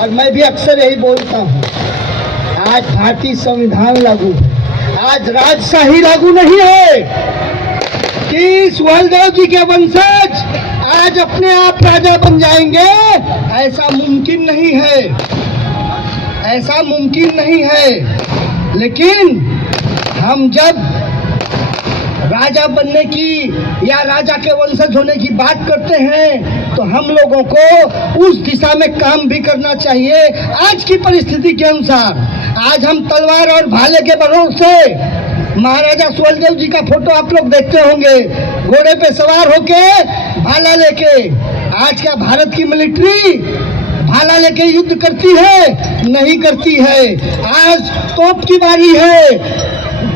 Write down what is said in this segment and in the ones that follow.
और मैं भी अक्सर यही बोलता हूँ, आज भारतीय संविधान लागू है, आज राजशाही लागू नहीं है कि सुहेलदेव जी के वंशज आज अपने आप राजा बन जाएंगे। ऐसा मुमकिन नहीं है, ऐसा मुमकिन नहीं है। लेकिन हम जब राजा बनने की या राजा के वंशज होने की बात करते हैं तो हम लोगों को उस दिशा में काम भी करना चाहिए। आज की परिस्थिति के अनुसार आज हम तलवार और भाले के भरोसे, महाराजा सुहेलदेव जी का फोटो आप लोग देखते होंगे, घोड़े पे सवार होके भाला लेके। आज क्या भारत की मिलिट्री भाला लेके युद्ध करती है? नहीं करती है। आज तोप की बारी है,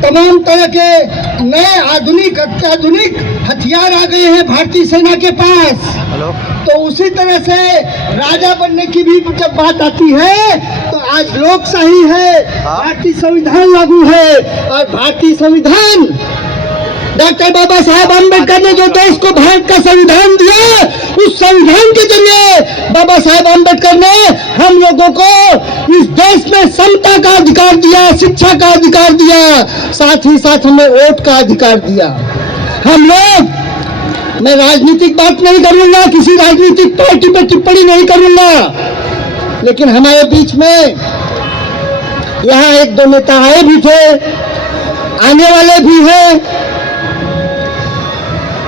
तमाम तरह के नए आधुनिक अत्याधुनिक हथियार आ गए हैं भारतीय सेना के पास। तो उसी तरह से राजा बनने की भी जब बात आती है तो आज लोकशाही है, भारतीय संविधान लागू है। और भारतीय संविधान डॉक्टर बाबा साहेब अम्बेडकर ने जो देश को भारत का संविधान दिया, उस संविधान के जरिए बाबा साहेब अम्बेडकर ने हम लोगों को इस देश में समता का अधिकार दिया, शिक्षा का अधिकार दिया, साथ ही साथ हमें वोट का अधिकार दिया। हम लोग, मैं राजनीतिक बात नहीं करूंगा, किसी राजनीतिक पार्टी पर टिप्पणी नहीं करूंगा, लेकिन हमारे बीच में यहाँ एक दो नेता आए भी थे, आने वाले भी हैं।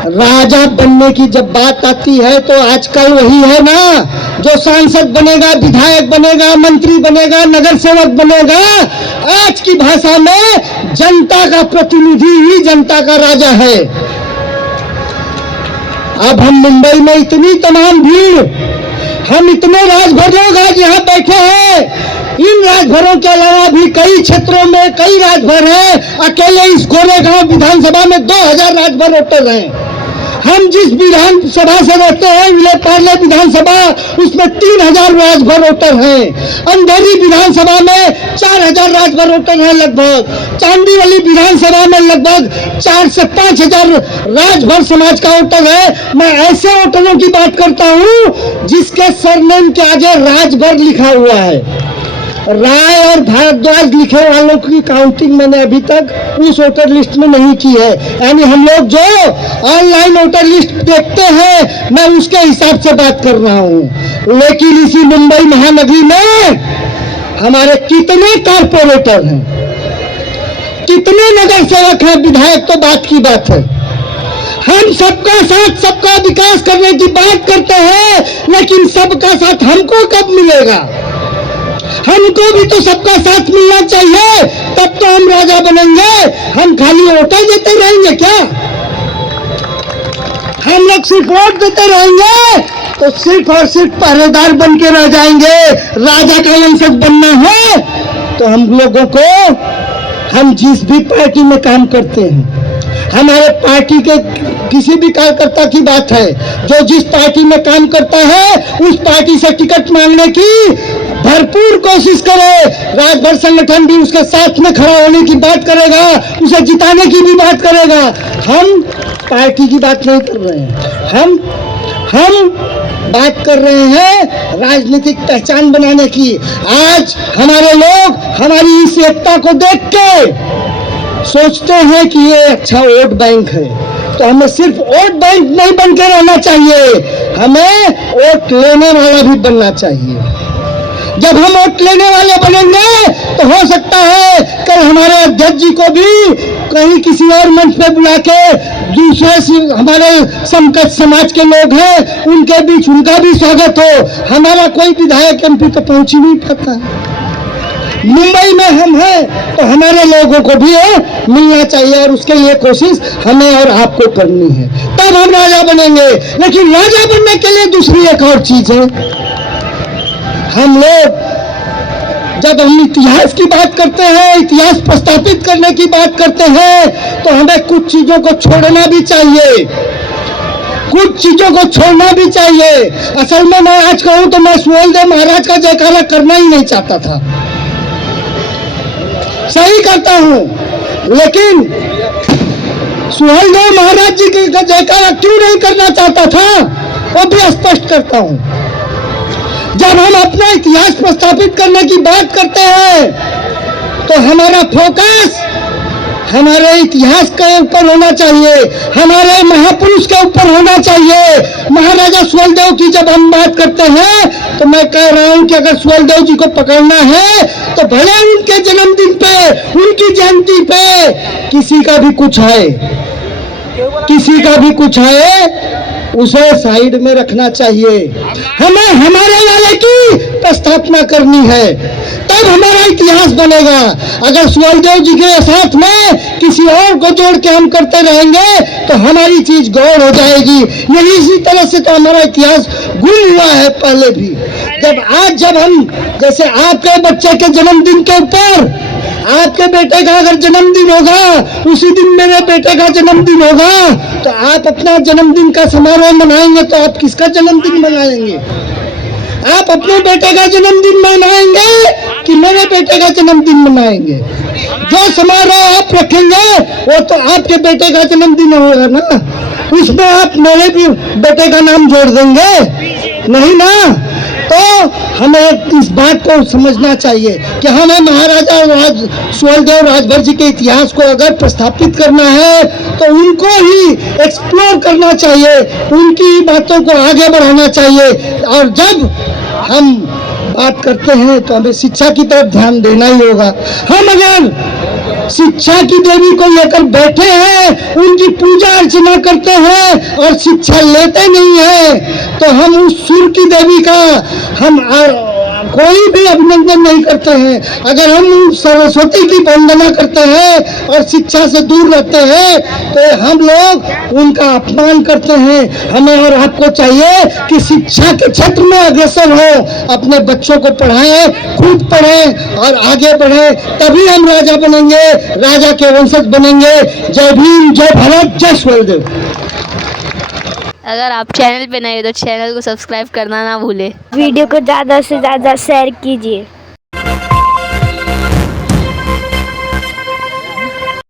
राजा बनने की जब बात आती है तो आजकल वही है ना, जो सांसद बनेगा, विधायक बनेगा, मंत्री बनेगा, नगर सेवक बनेगा। आज की भाषा में जनता का प्रतिनिधि ही जनता का राजा है। अब हम मुंबई में इतनी तमाम भीड़, हम इतने राजभर लोग आज यहाँ बैठे हैं। इन राजभरों के अलावा भी कई क्षेत्रों में कई राजभर हैं। अकेले इस गोरेगांव विधानसभा में 2000 राजभर वोटर हैं। हम जिस विधानसभा से रहते हैं, विलेपार्ले विधानसभा, उसमें 3000 राजभर वोटर हैं। अंधेरी विधानसभा में 4000 राजभर वोटर हैं लगभग। चांदीवली विधानसभा में लगभग 4 से 5000 राजभर समाज का वोटर है। मैं ऐसे वोटरों की बात करता हूं जिसके सरनेम के आगे राजभर लिखा हुआ है। राय और भारद्वाज लिखे वालों की काउंटिंग मैंने अभी तक उस वोटर लिस्ट में नहीं की है। यानी हम लोग जो ऑनलाइन वोटर लिस्ट देखते हैं, मैं उसके हिसाब से बात कर रहा हूं। लेकिन इसी मुंबई महानगरी में हमारे कितने कारपोरेटर हैं, कितने नगर सेवक हैं, विधायक तो बात की बात है। हम सबका साथ सबका विकास करने की बात करते हैं, लेकिन सबका साथ हमको कब मिलेगा? हमको भी तो सबका साथ मिलना चाहिए, तब तो हम राजा बनेंगे। हम खाली वोटर देते रहेंगे क्या? हम लोग सिर्फ वोट देते रहेंगे तो सिर्फ और सिर्फ पहरेदार बन के रह जाएंगे। राजा का वंशज बनना है तो हम लोगों को, हम जिस भी पार्टी में काम करते हैं, हमारे पार्टी के किसी भी कार्यकर्ता की बात है, जो जिस पार्टी में काम करता है उस पार्टी से टिकट मांगने की भरपूर कोशिश करे। राजभर संगठन भी उसके साथ में खड़ा होने की बात करेगा, उसे जिताने की भी बात करेगा। हम पार्टी की बात नहीं कर रहे हैं, हम बात कर रहे हैं राजनीतिक पहचान बनाने की। आज हमारे लोग हमारी इस एकता को देख के सोचते हैं कि ये अच्छा वोट बैंक है, तो हमें सिर्फ वोट बैंक नहीं बन के रहना चाहिए, हमें वोट लेने वाला भी बनना चाहिए। जब हम वोट लेने वाले बनेंगे तो हो सकता है कल हमारे अध्यक्ष जी को भी कहीं किसी और मंच पे बुला के दूसरे हमारे समकक्ष समाज के लोग हैं उनके बीच उनका भी स्वागत हो। हमारा कोई विधायक एमपी तो पहुंच ही नहीं पाता है। मुंबई में हम हैं तो हमारे लोगों को भी मिलना चाहिए और उसके लिए कोशिश हमें और आपको करनी है, तब हम राजा बनेंगे। लेकिन राजा बनने के लिए दूसरी एक और चीज है। हम लोग जब हम इतिहास की बात करते हैं, इतिहास प्रस्थापित करने की बात करते हैं, तो हमें कुछ चीजों को छोड़ना भी चाहिए, कुछ चीजों को छोड़ना भी चाहिए। असल में मैं आज कहूं तो मैं सुहेलदेव महाराज का जयकारा करना ही नहीं चाहता था, सही करता हूं, लेकिन सुहेलदेव महाराज जी का जयकारा क्यों नहीं करना चाहता था वो भी स्पष्ट करता हूं। जब हम अपना इतिहास प्रस्थापित करने की बात करते हैं तो हमारा फोकस हमारे इतिहास के ऊपर होना चाहिए, हमारे महापुरुष के ऊपर होना चाहिए। महाराजा सुहेलदेव की जब हम बात करते हैं तो मैं कह रहा हूं कि अगर सुहेलदेव जी को पकड़ना है तो भले उनके जन्मदिन पे, उनकी जयंती पे किसी का भी कुछ है, किसी का भी कुछ है, उसे साइड में रखना चाहिए। हमें हमारे वाले की प्रस्थापना करनी है, तब हमारा इतिहास बनेगा। अगर सुहेलदेव जी के साथ में किसी और को जोड़ के हम करते रहेंगे तो हमारी चीज गौड़ हो जाएगी। यही इसी तरह से तो हमारा इतिहास गुम हुआ है पहले भी। जब हम जैसे आपके बच्चे के जन्मदिन के ऊपर, आपके बेटे का अगर जन्मदिन होगा, उसी दिन मेरे बेटे का जन्मदिन होगा, तो आप अपना जन्मदिन का समारोह मनाएंगे तो आप किसका जन्मदिन मनाएंगे? आप अपने बेटे का जन्मदिन मनाएंगे कि मेरे बेटे का जन्मदिन मनाएंगे? जो समारोह आप रखेंगे वो तो आपके बेटे का जन्मदिन होगा ना, उसमें आप मेरे भी बेटे का नाम जोड़ देंगे? नहीं ना। तो हमें इस बात को समझना चाहिए कि हमें महाराजा सुहेलदेव राजभर जी के इतिहास को अगर प्रस्थापित करना है तो उनको ही एक्सप्लोर करना चाहिए, उनकी बातों को आगे बढ़ाना चाहिए। और जब हम बात करते हैं तो हमें शिक्षा की तरफ ध्यान देना ही होगा। हम अगर शिक्षा की देवी को लेकर बैठे हैं, उनकी पूजा अर्चना करते हैं और शिक्षा लेते नहीं है तो हम उस सूर्य की देवी का हम कोई भी अभिनंदन नहीं करते हैं। अगर हम सरस्वती की वंदना करते हैं और शिक्षा से दूर रहते हैं तो हम लोग उनका अपमान करते हैं। हमें और आपको चाहिए कि शिक्षा के क्षेत्र में अग्रसर हो, अपने बच्चों को पढ़ाएं, खुद पढ़ें और आगे बढ़े, तभी हम राजा बनेंगे, राजा के वंशज बनेंगे। जय भीम, जय भारत, जय सुहेलदेव। अगर आप चैनल पे नए हो तो चैनल को सब्सक्राइब करना ना भूले। वीडियो को ज़्यादा से ज़्यादा शेयर कीजिए।